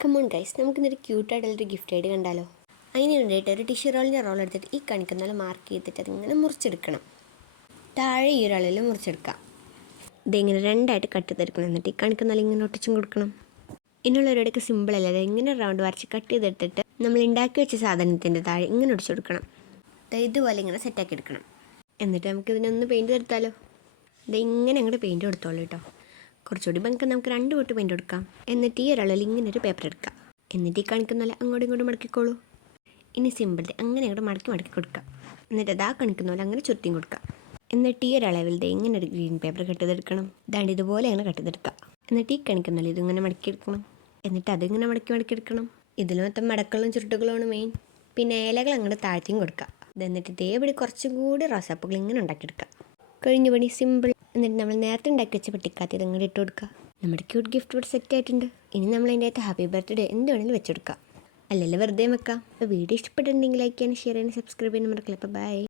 Come on guys, നമുക്കിന്നൊരു ക്യൂട്ടായിട്ടുള്ളൊരു gift ആയിട്ട് കണ്ടാലോ. അതിന് വേണ്ടിയിട്ട് ഒരു ടിഷ്യൂ റോളിൻ്റെ റോൾ എടുത്തിട്ട് ഈ കാണിക്കുന്ന പോലെ മാർക്ക് ചെയ്തിട്ട് അതിങ്ങനെ മുറിച്ചെടുക്കണം. താഴെ ഈ ഒരാളിൽ മുറിച്ചെടുക്കാം. ഇതിങ്ങനെ രണ്ടായിട്ട് കട്ട് ചെയ്തെടുക്കണം. എന്നിട്ട് ഈ കാണിക്കുന്ന പോലെ ഇങ്ങനെ ഒട്ടിച്ചും കൊടുക്കണം. ഇതിനുള്ളവരുടെയൊക്കെ സിമ്പിളല്ലേ, അത് ഇങ്ങനെ റൗണ്ട് വരച്ച് കട്ട് ചെയ്തെടുത്തിട്ട് നമ്മൾ ഉണ്ടാക്കി വെച്ച സാധനത്തിൻ്റെ താഴെ ഇങ്ങനെ ഒടിച്ചു കൊടുക്കണം. ഇതുപോലെ ഇങ്ങനെ സെറ്റാക്കി എടുക്കണം. എന്നിട്ട് നമുക്ക് ഇതിനൊന്ന് പെയിൻറ്റ് എടുത്താലോ. ഇങ്ങനെ അങ്ങോട്ട് പെയിൻറ്റ് കൊടുത്തോളൂ കേട്ടോ. കുറച്ചുകൂടി നമുക്ക് 2 കൂട്ട് പെയിൻറ്റ് കൊടുക്കാം. എന്നിട്ട് ഈ ഒരാളിൽ ഇങ്ങനെ ഒരു പേപ്പർ എടുക്കാം. എന്നിട്ട് ഈ കാണിക്കുന്ന പോലെ അങ്ങോട്ടും ഇങ്ങോട്ടും മടക്കിക്കോളൂ. ഇനി സിമ്പിൾ അങ്ങനെ അങ്ങോട്ട് മടക്കി കൊടുക്കാം. എന്നിട്ട് അതാ കാണിക്കുന്ന പോലെ അങ്ങനെ ചുറ്റിയും കൊടുക്കാം. എന്നിട്ട് ഈ ഒരളവിൽ ഇങ്ങനെ ഒരു ഗ്രീൻ പേപ്പർ കട്ട് ചെയ്തെടുക്കണം. ഇതാണ്ട് ഇതുപോലെ അങ്ങനെ കട്ട് ചെയ്തെടുക്കാം. എന്നിട്ട് ഈ കാണിക്കുന്ന പോലെ ഇതിങ്ങനെ മടക്കിയെടുക്കണം. എന്നിട്ട് അതിങ്ങനെ മടക്കിയെടുക്കണം. ഇതിൽ മൊത്തം മടക്കളും ചുരുട്ടുകളുമാണ് മെയിൻ. പിന്നെ ഇലകൾ അങ്ങോട്ട് താഴ്ത്തിയും കൊടുക്കാം. എന്നിട്ട് ഇതേപടി കുറച്ചും കൂടി റോസാപ്പുകൾ ഇങ്ങനെ ഉണ്ടാക്കിയെടുക്കാം. കഴിഞ്ഞ പണി സിമ്പിൾ. എന്നിട്ട് നമ്മൾ നേരത്തെ ഉണ്ടാക്കി വെച്ച പെട്ടിക്കകത്ത് ഇതങ്ങോട്ട് ഇട്ട് കൊടുക്കുക. നമ്മുടെ ക്യൂട്ട് ഗിഫ്റ്റ് ഇവിടെ സെറ്റ് ആയിട്ടുണ്ട്. ഇനി നമ്മൾ അതിൻ്റെ അകത്ത് ഹാപ്പി ബർത്ത്ഡേ എന്ത് വേണമെങ്കിലും വെച്ചെടുക്കാം. അല്ലല്ലോ വെറുതെ വെക്കാം. അപ്പോൾ വീഡിയോ ഇഷ്ടപ്പെട്ടിട്ടുണ്ടെങ്കിൽ ലൈക്ക് ചെയ്യാനും ഷെയർ ചെയ്യാനും സബ്സ്ക്രൈബ് ചെയ്യാനും മറക്കില്ല. അപ്പോൾ ബൈ.